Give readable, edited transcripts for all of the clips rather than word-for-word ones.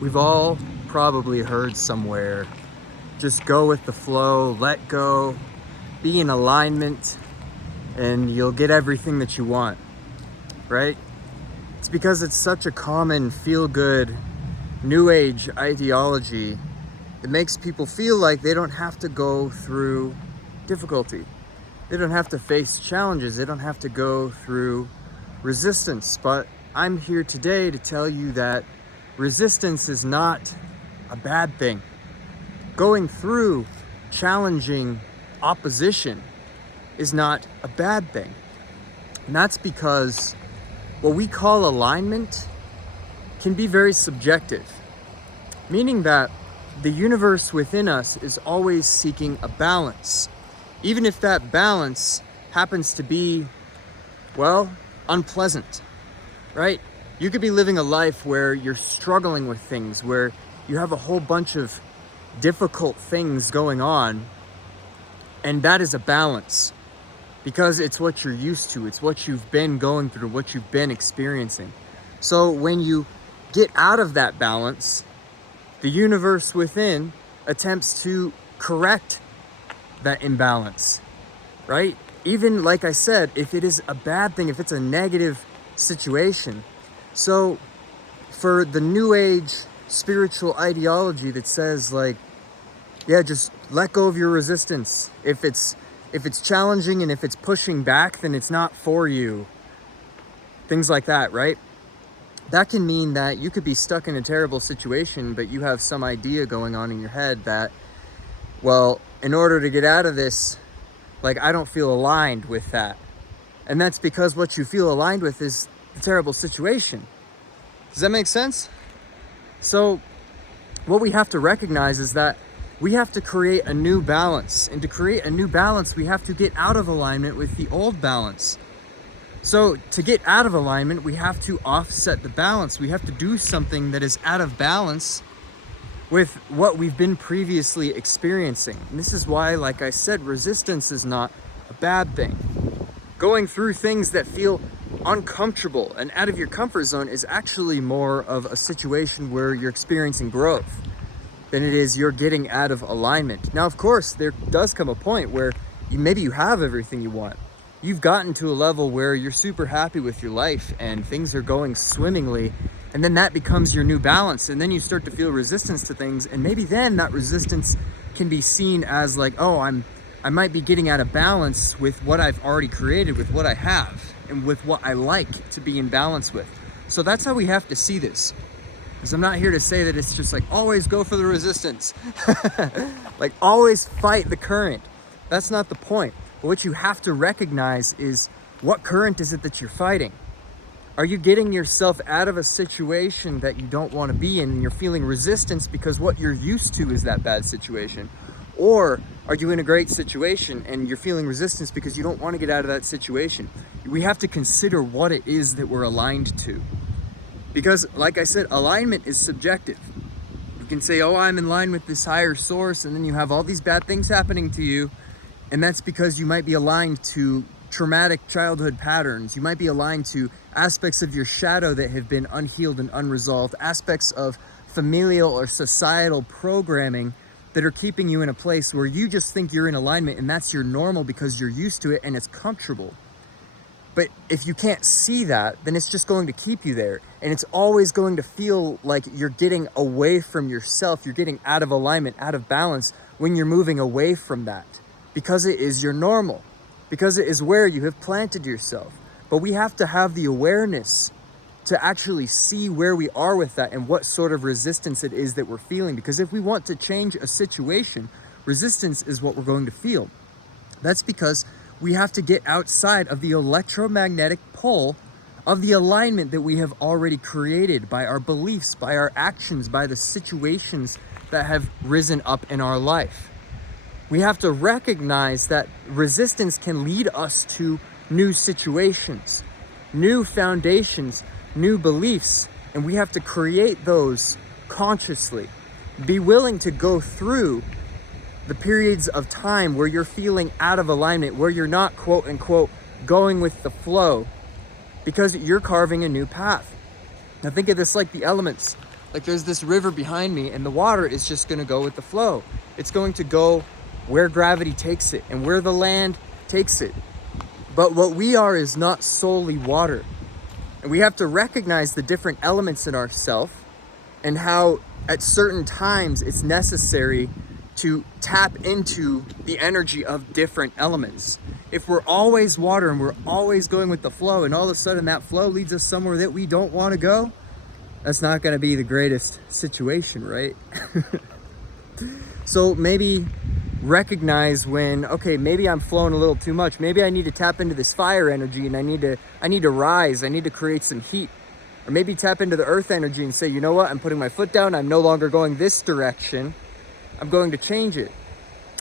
We've all probably heard somewhere, just go with the flow, let go, be in alignment, and you'll get everything that you want, right? It's because it's such a common feel-good, new age ideology. It makes people feel like they don't have to go through difficulty. They don't have to face challenges. They don't have to go through resistance. But I'm here today to tell you that resistance is not a bad thing. Going through challenging opposition is not a bad thing. And that's because what we call alignment can be very subjective, meaning that the universe within us is always seeking a balance, even if that balance happens to be, well, unpleasant, right? You could be living a life where you're struggling with things, where you have a whole bunch of difficult things going on, and that is a balance because it's what you're used to, it's what you've been going through, what you've been experiencing. So when you get out of that balance, the universe within attempts to correct that imbalance, right? Even like I said, if it is a bad thing, if it's a negative situation. So for the new age spiritual ideology that says like, yeah, just let go of your resistance. If it's challenging and if it's pushing back, then it's not for you. Things like that, right? That can mean that you could be stuck in a terrible situation, but you have some idea going on in your head that, well, in order to get out of this, like, I don't feel aligned with that. And that's because what you feel aligned with is the terrible situation. Does that make sense? So what we have to recognize is that we have to create a new balance. And to create a new balance, we have to get out of alignment with the old balance. So to get out of alignment, we have to offset the balance. We have to do something that is out of balance with what we've been previously experiencing. And this is why, like I said, resistance is not a bad thing. Going through things that feel uncomfortable and out of your comfort zone is actually more of a situation where you're experiencing growth than it is you're getting out of alignment. Now, of course, there does come a point where maybe you have everything you want. You've gotten to a level where you're super happy with your life and things are going swimmingly, and then that becomes your new balance, and then you start to feel resistance to things, and maybe then that resistance can be seen as like, oh, I might be getting out of balance with what I've already created, with what I have, and with what I like to be in balance with. So that's how we have to see this. Because I'm not here to say that it's just like, always go for the resistance. Like, always fight the current. That's not the point. But what you have to recognize is, what current is it that you're fighting? Are you getting yourself out of a situation that you don't want to be in and you're feeling resistance because what you're used to is that bad situation? Or are you in a great situation and you're feeling resistance because you don't want to get out of that situation? We have to consider what it is that we're aligned to. Because, like I said, alignment is subjective. You can say, oh, I'm in line with this higher source, and then you have all these bad things happening to you, and that's because you might be aligned to traumatic childhood patterns. You might be aligned to aspects of your shadow that have been unhealed and unresolved, aspects of familial or societal programming that are keeping you in a place where you just think you're in alignment and that's your normal because you're used to it and it's comfortable. But if you can't see that, then it's just going to keep you there. And it's always going to feel like you're getting away from yourself. You're getting out of alignment, out of balance when you're moving away from that. Because it is your normal. Because it is where you have planted yourself. But we have to have the awareness to actually see where we are with that and what sort of resistance it is that we're feeling. Because if we want to change a situation, resistance is what we're going to feel. That's because we have to get outside of the electromagnetic pull of the alignment that we have already created by our beliefs, by our actions, by the situations that have risen up in our life. We have to recognize that resistance can lead us to new situations, new foundations, new beliefs, and we have to create those consciously. Be willing to go through the periods of time where you're feeling out of alignment, where you're not, quote unquote, going with the flow, because you're carving a new path. Now think of this like the elements. Like there's this river behind me and the water is just gonna go with the flow. It's going to go where gravity takes it and where the land takes it. But what we are is not solely water. And we have to recognize the different elements in ourself and how at certain times it's necessary to tap into the energy of different elements. If we're always water and we're always going with the flow and all of a sudden that flow leads us somewhere that we don't want to go, that's not going to be the greatest situation, right? So maybe recognize when, okay, maybe I'm flowing a little too much. Maybe I need to tap into this fire energy and I need to rise. I need to create some heat. Or maybe tap into the earth energy and say, you know what? I'm putting my foot down. I'm no longer going this direction. I'm going to change it.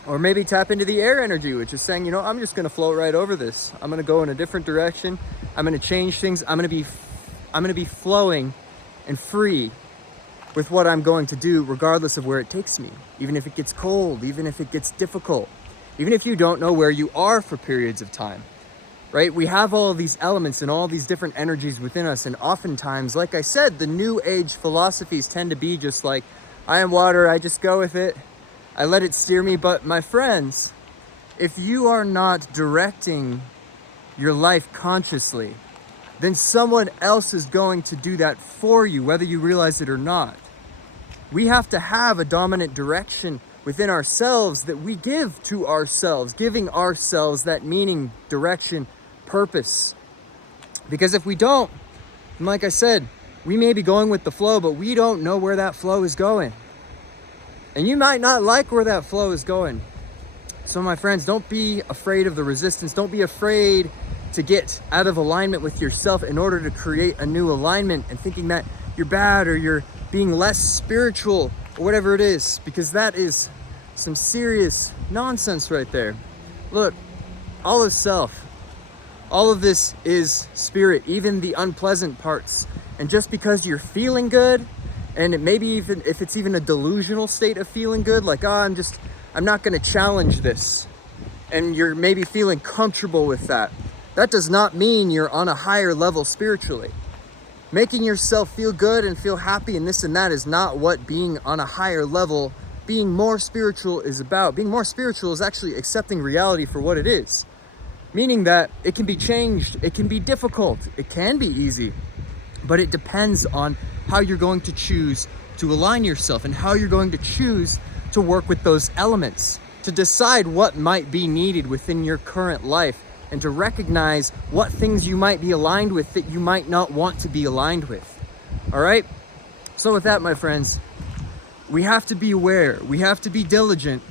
Or maybe tap into the air energy, which is saying, you know, I'm just going to float right over this. I'm going to go in a different direction. I'm going to change things. I'm going to be flowing and free with what I'm going to do, regardless of where it takes me. Even if it gets cold, even if it gets difficult, even if you don't know where you are for periods of time, right? We have all of these elements and all these different energies within us. And oftentimes, like I said, the new age philosophies tend to be just like, I am water, I just go with it. I let it steer me. But my friends, if you are not directing your life consciously, then someone else is going to do that for you, whether you realize it or not. We have to have a dominant direction within ourselves that we give to ourselves, giving ourselves that meaning, direction, purpose. Because if we don't, and like I said, we may be going with the flow, but we don't know where that flow is going. And you might not like where that flow is going. So my friends, don't be afraid of the resistance. Don't be afraid to get out of alignment with yourself in order to create a new alignment and thinking that you're bad or you're being less spiritual or whatever it is, because that is some serious nonsense right there. Look, all is self. All of this is spirit, even the unpleasant parts. And just because you're feeling good, and it maybe even if it's even a delusional state of feeling good, like, I'm not going to challenge this, and you're maybe feeling comfortable with that, that does not mean you're on a higher level spiritually. Making yourself feel good and feel happy and this and that is not what being on a higher level, being more spiritual is about. Being more spiritual is actually accepting reality for what it is. Meaning that it can be changed, it can be difficult, it can be easy, but it depends on how you're going to choose to align yourself and how you're going to choose to work with those elements, to decide what might be needed within your current life, and to recognize what things you might be aligned with that you might not want to be aligned with. All right? So with that, my friends, we have to be aware, we have to be diligent,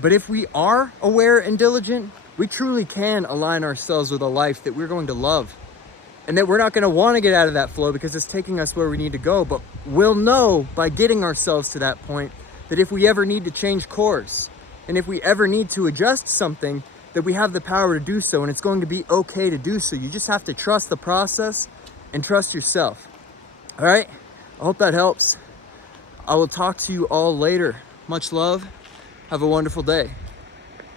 but if we are aware and diligent, we truly can align ourselves with a life that we're going to love, and that we're not going to want to get out of that flow because it's taking us where we need to go. But we'll know by getting ourselves to that point that if we ever need to change course, and if we ever need to adjust something, that we have the power to do so, and it's going to be okay to do so. You just have to trust the process and trust yourself. All right? I hope that helps. I will talk to you all later. Much love. Have a wonderful day.